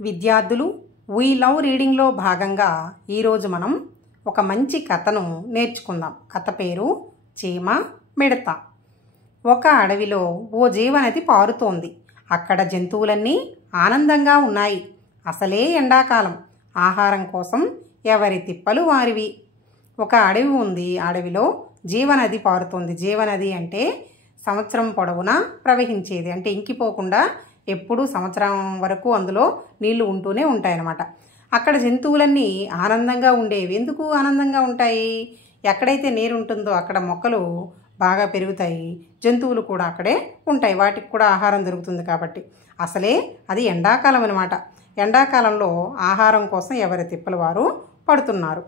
విద్యార్థులు we love రీడింగ్లో భాగంగా ఈరోజు మనం ఒక మంచి కథను నేర్చుకుందాం. కథ పేరు చీమ మిడత. ఒక అడవిలో ఓ జీవనది పారుతోంది. అక్కడ జంతువులన్నీ ఆనందంగా ఉన్నాయి. అసలే ఎండాకాలం. ఆహారం కోసం ఎవరి తిప్పలు వారివి. ఒక అడవి ఉంది. అడవిలో జీవనది పారుతోంది. జీవనది అంటే సంవత్సరం పొడవునా ప్రవహించేది, అంటే ఇంకిపోకుండా ఎప్పుడూ సంవత్సరం వరకు అందులో నీళ్లు ఉంటూనే ఉంటాయన్నమాట. అక్కడ జంతువులన్నీ ఆనందంగా ఉండేవి. ఎందుకు ఆనందంగా ఉంటాయి? ఎక్కడైతే నీరు ఉంటుందో అక్కడ మొక్కలు బాగా పెరుగుతాయి, జంతువులు కూడా అక్కడే ఉంటాయి, వాటికి కూడా ఆహారం దొరుకుతుంది కాబట్టి. అసలే అది ఎండాకాలం అన్నమాట. ఎండాకాలంలో ఆహారం కోసం ఎవరి తిప్పలు వారు పడుతున్నారు.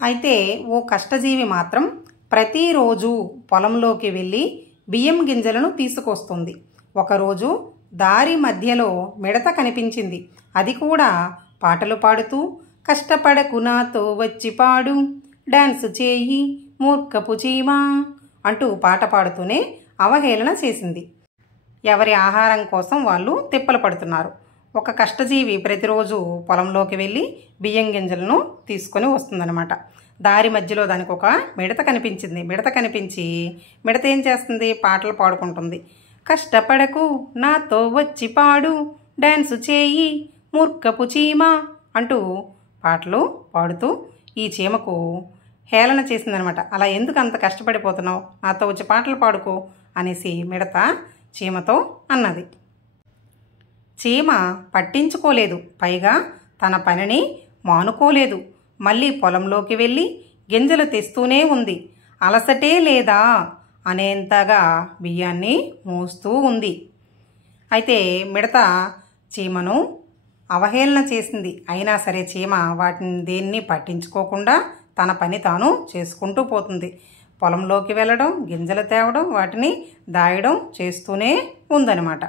అయితే ఓ కష్టజీవి మాత్రం ప్రతిరోజు పొలంలోకి వెళ్ళి బియ్యం గింజలను తీసుకొస్తుంది. ఒకరోజు దారి మధ్యలో మిడత కనిపించింది. అది కూడా పాటలు పాడుతూ, కష్టపడకు నాతో వచ్చి పాడు, డాన్స్ చేయి మూర్ఖపు చీమ అంటూ పాట పాడుతూనే అవహేళన చేసింది. ఎవరి ఆహారం కోసం వాళ్ళు తిప్పలు పడుతున్నారు. ఒక కష్టజీవి ప్రతిరోజు పొలంలోకి వెళ్ళి బియ్యం గింజలను తీసుకొని వస్తుందన్నమాట. దారి మధ్యలో దానికి ఒక మిడత కనిపించింది. మిడత కనిపించి మిడత ఏం చేస్తుంది? పాటలు పాడుకుంటుంది. కష్టపడకు నాతో వచ్చి పాడు, డాన్స్ చేయి మూర్ఖపు చీమ అంటూ పాటలు పాడుతూ ఈ చీమకు హేళన చేసిందనమాట. అలా ఎందుకు అంత కష్టపడిపోతున్నావు, నాతో వచ్చి పాటలు పాడుకో అనేసి మిడత చీమతో అన్నది. చీమ పట్టించుకోలేదు. పైగా తన పనిని మానుకోలేదు. మళ్ళీ పొలంలోకి వెళ్ళి గింజలు తెస్తూనే ఉంది. అలసటే లేదా అనేంతగా బియ్యాన్ని మోస్తూ ఉంది. అయితే మిడత చీమను అవహేళన చేసింది. అయినా సరే చీమ వాటిని దేన్ని పట్టించుకోకుండా తన పని తాను చేసుకుంటూ పోతుంది. పొలంలోకి వెళ్ళడం, గింజలు తేవడం, వాటిని దాయడం చేస్తూనే ఉందన్నమాట.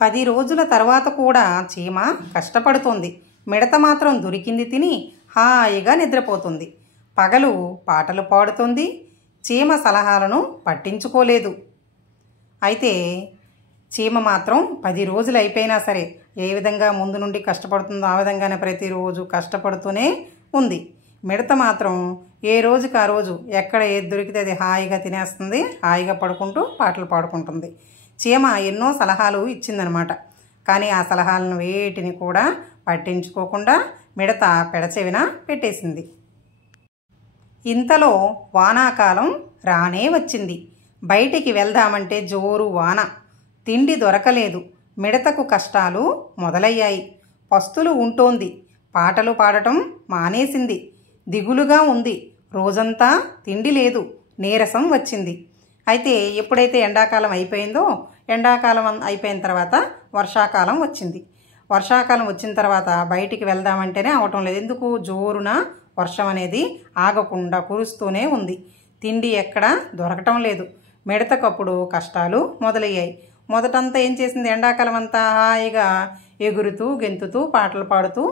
10 రోజుల తర్వాత కూడా చీమ కష్టపడుతోంది. మిడత మాత్రం దొరికింది తిని హాయిగా నిద్రపోతుంది. పగలు పాటలు పాడుతుంది. చీమ సలహాలను పట్టించుకోలేదు. అయితే చీమ మాత్రం 10 రోజులు అయిపోయినా సరే ఏ విధంగా ముందు నుండి కష్టపడుతుందో ఆ విధంగానే ప్రతిరోజు కష్టపడుతూనే ఉంది. మిడత మాత్రం ఏ రోజుకి ఆ రోజు ఎక్కడ ఏది దొరికితే అది హాయిగా తినేస్తుంది, హాయిగా పడుకుంటూ పాటలు పాడుకుంటుంది. చీమ ఎన్నో సలహాలు ఇచ్చిందనమాట. కానీ ఆ సలహాలను వేటిని కూడా పట్టించుకోకుండా మిడత పెడచెవిన పెట్టేసింది. ఇంతలో వానాకాలం రానే వచ్చింది. బయటికి వెళ్దామంటే జోరు వాన. తిండి దొరకలేదు. మిడతకు కష్టాలు మొదలయ్యాయి. పస్తులు ఉంటోంది. పాటలు పాడటం మానేసింది. దిగులుగా ఉంది. రోజంతా తిండి లేదు. నీరసం వచ్చింది. అయితే ఎప్పుడైతే ఎండాకాలం అయిపోయిందో, ఎండాకాలం అయిపోయిన తర్వాత వర్షాకాలం వచ్చింది. వర్షాకాలం వచ్చిన తర్వాత బయటికి వెళ్దామంటేనే అవటం లేదు. ఎందుకు? జోరున వర్షం అనేది ఆగకుండా కురుస్తూనే ఉంది. తిండి ఎక్కడ దొరకటం లేదు. మిడతకప్పుడు కష్టాలు మొదలయ్యాయి. మొదటంతా ఏం చేసింది? ఎండాకాలం అంతా హాయిగా ఎగురుతూ గెంతుతూ పాటలు పాడుతూ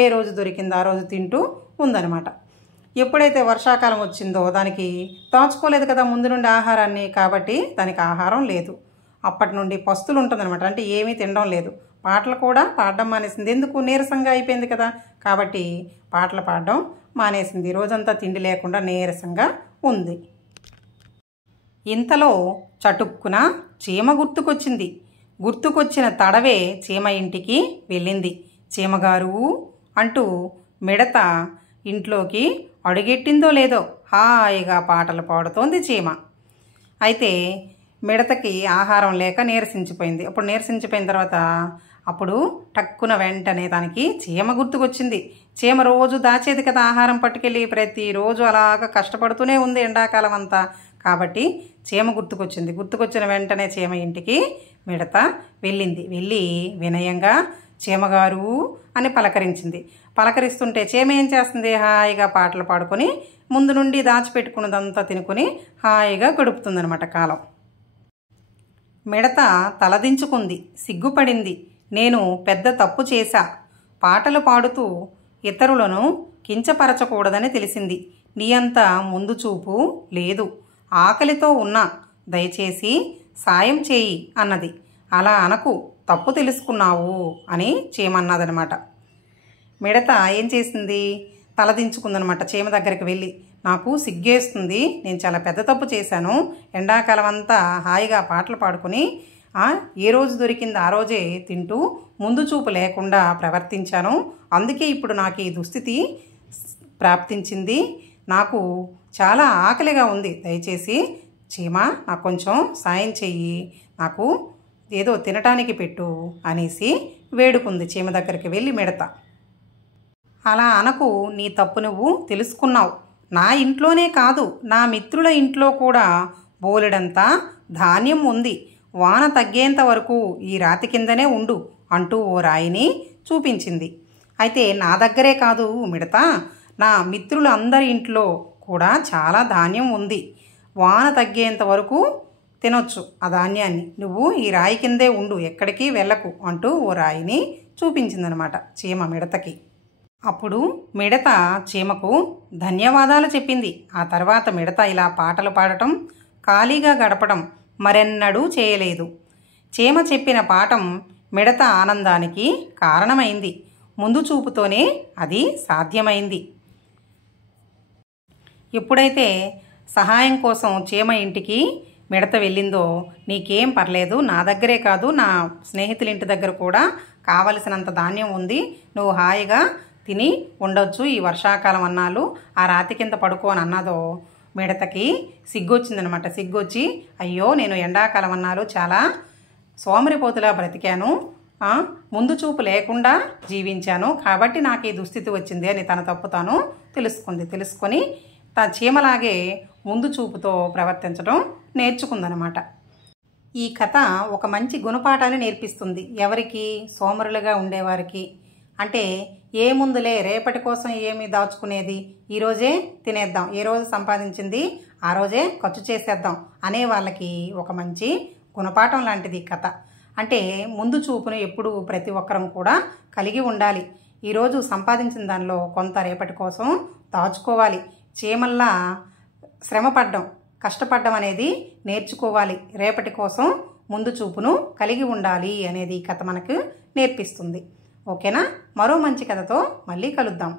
ఏ రోజు దొరికిందో ఆ రోజు తింటూ ఉందన్నమాట. ఎప్పుడైతే వర్షాకాలం వచ్చిందో దానికి దాచుకోలేదు కదా ముందు నుండి ఆహారాన్ని, కాబట్టి దానికి ఆహారం లేదు. అప్పటి నుండి పస్తులు ఉంటుందన్నమాట. అంటే ఏమీ తినడం లేదు. పాటలు కూడా పాడడం మానేసింది. ఎందుకు? నీరసంగా అయిపోయింది కదా, కాబట్టి పాటలు పాడడం మానేసింది. రోజంతా తిండి లేకుండా నీరసంగా ఉంది. ఇంతలో చటుక్కున చీమ గుర్తుకొచ్చింది. గుర్తుకొచ్చిన తడవే చీమ ఇంటికి వెళ్ళింది. చీమగారు అంటూ మిడత ఇంట్లోకి అడుగెట్టిందో లేదో హాయిగా పాటలు పాడుతోంది చీమ. అయితే మిడతకి ఆహారం లేక నీరసించిపోయింది. అప్పుడు నీరసించిపోయిన తర్వాత అప్పుడు టక్కున వెంటనే దానికి చీమ గుర్తుకొచ్చింది. చీమ రోజు దాచేది కదా ఆహారం పట్టుకెళ్ళి, ప్రతిరోజు అలాగ కష్టపడుతూనే ఉంది ఎండాకాలం అంతా. కాబట్టి చీమ గుర్తుకొచ్చింది. గుర్తుకొచ్చిన వెంటనే చీమ ఇంటికి మిడత వెళ్ళింది. వెళ్ళి వినయంగా చీమగారు అని పలకరించింది. పలకరిస్తుంటే చీమ ఏం చేస్తుంది? హాయిగా పాటలు పాడుకొని ముందు నుండి దాచిపెట్టుకున్నదంతా తినుకొని హాయిగా గడుపుతుందనమాట కాలం. మిడత తలదించుకుంది. సిగ్గుపడింది. నేను పెద్ద తప్పు చేశా. పాటలు పాడుతూ ఇతరులను కించపరచకూడదని తెలిసింది. నీ అంత ముందు చూపు లేదు. ఆకలితో ఉన్నా, దయచేసి సాయం చేయి అన్నది. అలా అనకు, తప్పు తెలుసుకున్నావు అని చీమ అన్నదనమాట. మిడత ఏం చేసింది, తలదించుకుందనమాట చీమ దగ్గరికి వెళ్ళి. నాకు సిగ్గేస్తుంది, నేను చాలా పెద్ద తప్పు చేశాను, ఎండాకాలం అంతా హాయిగా పాటలు పాడుకుని ఏ రోజు దొరికింది ఆ రోజే తింటూ ముందు చూపు లేకుండా ప్రవర్తించాను, అందుకే ఇప్పుడు నాకు ఈ దుస్థితి ప్రాప్తించింది, నాకు చాలా ఆకలిగా ఉంది, దయచేసి చీమ నాకు కొంచెం సాయం చెయ్యి, నాకు ఏదో తినటానికి పెట్టు అనేసి వేడుకుంది చీమ దగ్గరికి వెళ్ళి మిడత. అలా అనకు, నీ తప్పు నువ్వు తెలుసుకున్నావు, నా ఇంట్లోనే కాదు నా మిత్రుల ఇంట్లో కూడా బోలెడంతా ధాన్యం ఉంది, వాన తగ్గేంత వరకు ఈ రాతి కిందనే ఉండు అంటూ ఓ రాయిని చూపించింది. అయితే నా దగ్గరే కాదు మిడత, నా మిత్రులందరి ఇంట్లో కూడా చాలా ధాన్యం ఉంది, వాన తగ్గేంత వరకు తినొచ్చు ఆ ధాన్యాన్ని, నువ్వు ఈ రాయి కిందే ఉండు, ఎక్కడికి వెళ్ళకు అంటూ ఓ రాయిని చూపించిందనమాట చీమ మిడతకి. అప్పుడు మిడత చీమకు ధన్యవాదాలు చెప్పింది. ఆ తర్వాత మిడత ఇలా పాటలు పాడటం, ఖాళీగా గడపడం మరెన్నడూ చేయలేదు. చీమ చెప్పిన పాఠం మిడత ఆనందానికి కారణమైంది. ముందు చూపుతోనే అది సాధ్యమైంది. ఎప్పుడైతే సహాయం కోసం చీమ ఇంటికి మిడత వెళ్ళిందో, నీకేం పర్లేదు, నా దగ్గరే కాదు నా స్నేహితుల ఇంటి దగ్గర కూడా కావలసినంత ధాన్యం ఉంది, నువ్వు హాయిగా తిని ఉండొచ్చు ఈ వర్షాకాలం అన్నాళ్ళు, ఆ రాతి కింద పడుకో అని అన్నదో మిడతకి సిగ్గొచ్చిందనమాట. సిగ్గొచ్చి, అయ్యో నేను ఎండాకాలం అన్నాళ్ళు చాలా సోమరిపోతులా బ్రతికాను, ముందు చూపు లేకుండా జీవించాను, కాబట్టి నాకు ఈ దుస్థితి వచ్చింది అని తన తప్పు తాను తెలుసుకొని తన చీమలాగే ముందు చూపుతో ప్రవర్తించడం నేర్చుకుందనమాట. ఈ కథ ఒక మంచి గుణపాఠాన్ని నేర్పిస్తుంది. ఎవరికి? సోమరులుగా ఉండేవారికి. అంటే ఏముందులే, రేపటి కోసం ఏమి దాచుకునేది, ఈరోజే తినేద్దాం, ఏ రోజు సంపాదించింది ఆ రోజే ఖర్చు చేసేద్దాం అనే వాళ్ళకి ఒక మంచి గుణపాఠం లాంటిది కథ. అంటే ముందు చూపును ఎప్పుడు ప్రతి ఒక్కరం కూడా కలిగి ఉండాలి. ఈరోజు సంపాదించిన దానిలో కొంత రేపటి కోసం దాచుకోవాలి. చీమల్లా శ్రమపడ్డం, కష్టపడ్డం అనేది నేర్చుకోవాలి. రేపటి కోసం ముందు చూపును కలిగి ఉండాలి అనేది ఈ కథ మనకు నేర్పిస్తుంది. ఓకేనా? మరో మంచి కథతో మళ్ళీ కలుద్దాం.